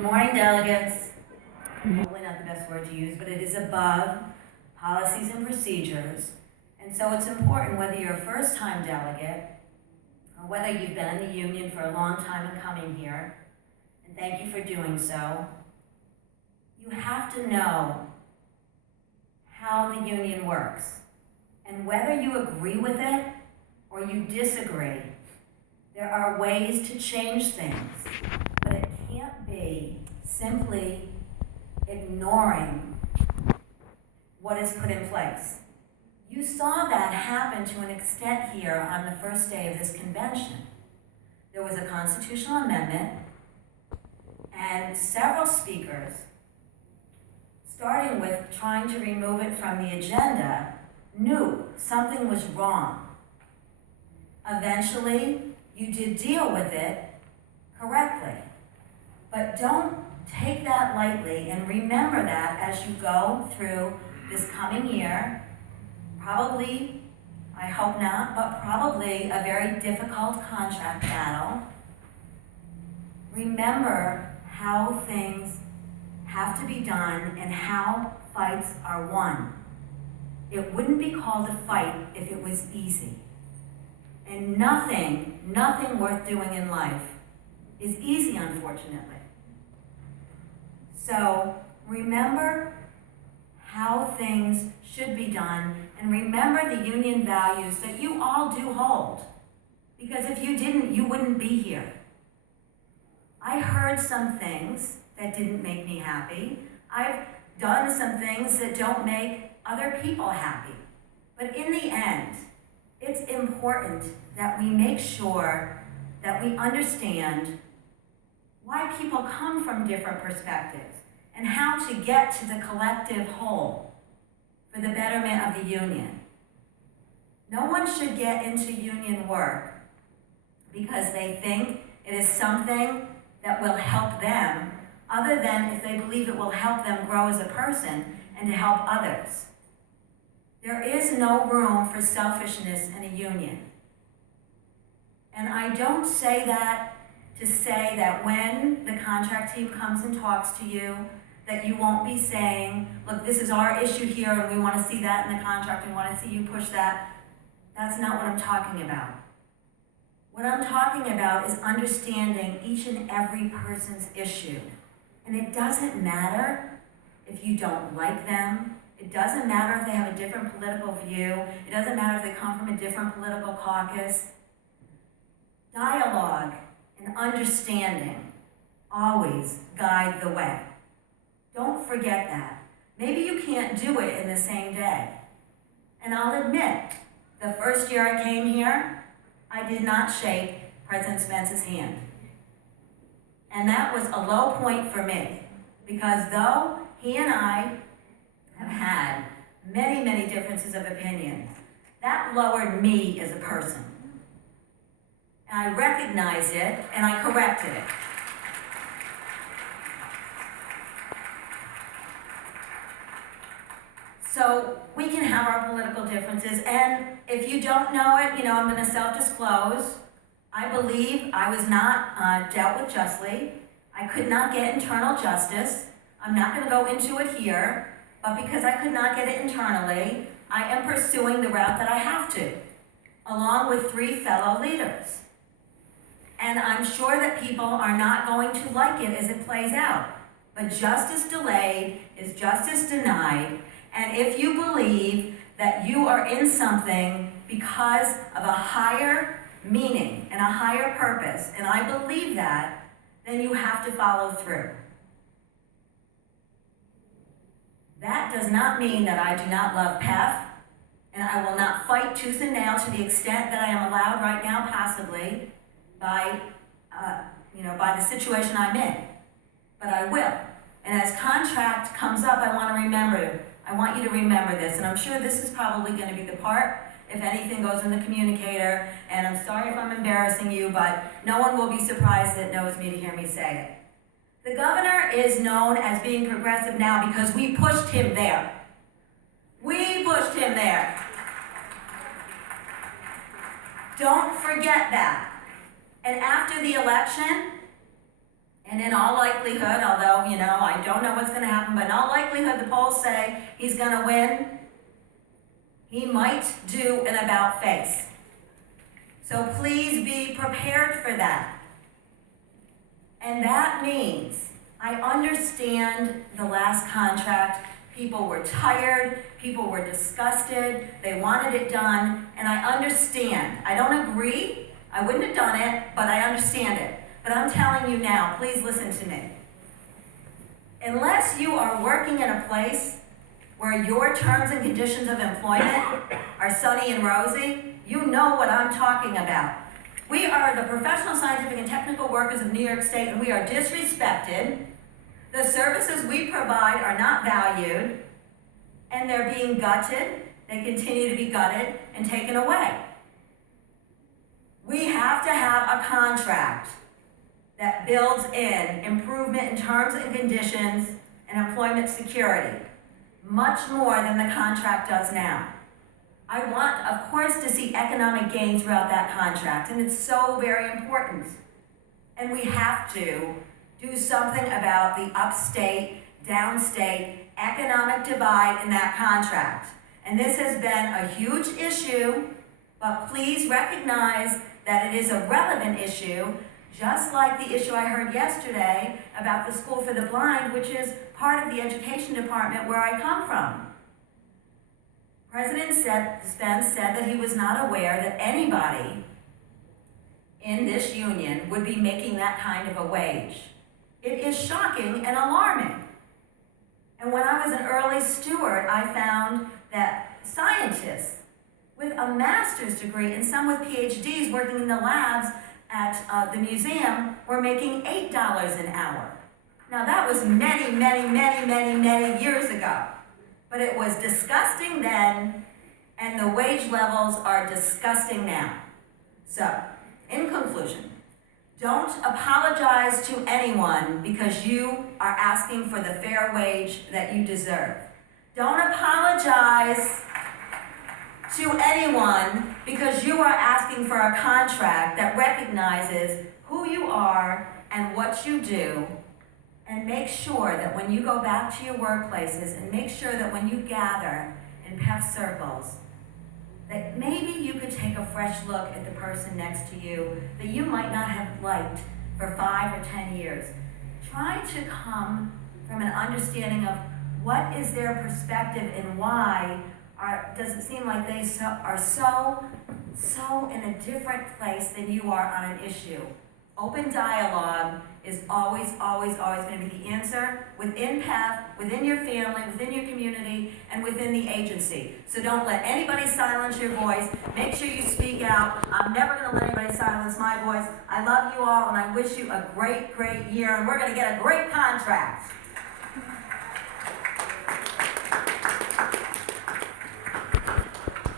Good morning, delegates. Probably not the best word to use, but it is above policies and procedures. And so it's important whether you're a first-time delegate or whether you've been in the union for a long time and coming here, and thank you for doing so. You have to know how the union works. And whether you agree with it or you disagree, there are ways to change things. But it can't be simply ignoring what is put in place. You saw that happen to an extent here on the first day of this convention. There was a constitutional amendment, and several speakers, starting with trying to remove it from the agenda, knew something was wrong. Eventually, you did deal with it correctly. But don't take that lightly, and remember that as you go through this coming year, probably, I hope not, but probably a very difficult contract battle. Remember how things have to be done and how fights are won. It wouldn't be called a fight if it was easy. And nothing worth doing in life is easy, unfortunately. So remember how things should be done, and remember the union values that you all do hold. Because if you didn't, you wouldn't be here. I heard some things that didn't make me happy. I've done some things that don't make other people happy. But in the end, it's important that we make sure that we understand why people come from different perspectives and how to get to the collective whole for the betterment of the union. No one should get into union work because they think it is something that will help them, other than if they believe it will help them grow as a person and to help others. There is no room for selfishness in a union. And I don't say that to say that when the contract team comes and talks to you, that you won't be saying, look, this is our issue here and we want to see that in the contract, we want to see you push that. That's not what I'm talking about. What I'm talking about is understanding each and every person's issue. And it doesn't matter if you don't like them. It doesn't matter if they have a different political view. It doesn't matter if they come from a different political caucus. Dialogue and understanding always guide the way. Don't forget that. Maybe you can't do it in the same day. And I'll admit, the first year I came here, I did not shake President Spence's hand. And that was a low point for me, because though he and I have had many differences of opinion, that lowered me as a person. And I recognized it, and I corrected it. So we can have our political differences, and if you don't know it, I'm going to self-disclose. I believe I was not dealt with justly. I could not get internal justice. I'm not going to go into it here, but because I could not get it internally, I am pursuing the route that I have to, along with 3 fellow leaders. And I'm sure that people are not going to like it as it plays out. But justice delayed is justice denied. And if you believe that you are in something because of a higher meaning and a higher purpose, and I believe that, then you have to follow through. That does not mean that I do not love PEF, and I will not fight tooth and nail to the extent that I am allowed right now passively by the situation I'm in. But I will. And as contract comes up, I want you to remember this, and I'm sure this is probably going to be the part, if anything goes in the communicator, and I'm sorry if I'm embarrassing you, but no one will be surprised that knows me to hear me say it. The governor is known as being progressive now because we pushed him there. We pushed him there. Don't forget that. And after the election, And in all likelihood, although, I don't know what's gonna happen, but in all likelihood, the polls say he's gonna win, he might do an about face. So please be prepared for that. And that means, I understand the last contract, people were tired, people were disgusted, they wanted it done, and I understand. I don't agree, I wouldn't have done it, but I understand it. But I'm telling you now, please listen to me. Unless you are working in a place where your terms and conditions of employment are sunny and rosy, you know what I'm talking about. We are the professional, scientific, and technical workers of New York State, and we are disrespected. The services we provide are not valued, and they're being gutted. They continue to be gutted and taken away. We have to have a contract that builds in improvement in terms and conditions and employment security, much more than the contract does now. I want, of course, to see economic gain throughout that contract, and it's so very important. And we have to do something about the upstate, downstate economic divide in that contract. And this has been a huge issue, but please recognize that it is a relevant issue, just like the issue I heard yesterday about the School for the Blind, which is part of the education department where I come from. President Spence said that he was not aware that anybody in this union would be making that kind of a wage. It is shocking and alarming. And when I was an early steward, I found that scientists with a master's degree and some with PhDs working in the labs at the museum were making $8 an hour. Now that was many, many, many, many, many years ago. But it was disgusting then, and the wage levels are disgusting now. So, in conclusion, don't apologize to anyone because you are asking for the fair wage that you deserve. Don't apologize to anyone because you are asking for a contract that recognizes who you are and what you do. And make sure that when you go back to your workplaces, and make sure that when you gather in PEF circles, that maybe you could take a fresh look at the person next to you that you might not have liked for 5 or 10 years. Try to come from an understanding of what is their perspective and why does it seem like they are so in a different place than you are on an issue. Open dialogue is always, always, always going to be the answer within PEF, within your family, within your community, and within the agency. So don't let anybody silence your voice. Make sure you speak out. I'm never going to let anybody silence my voice. I love you all, and I wish you a great, great year, and we're going to get a great contract.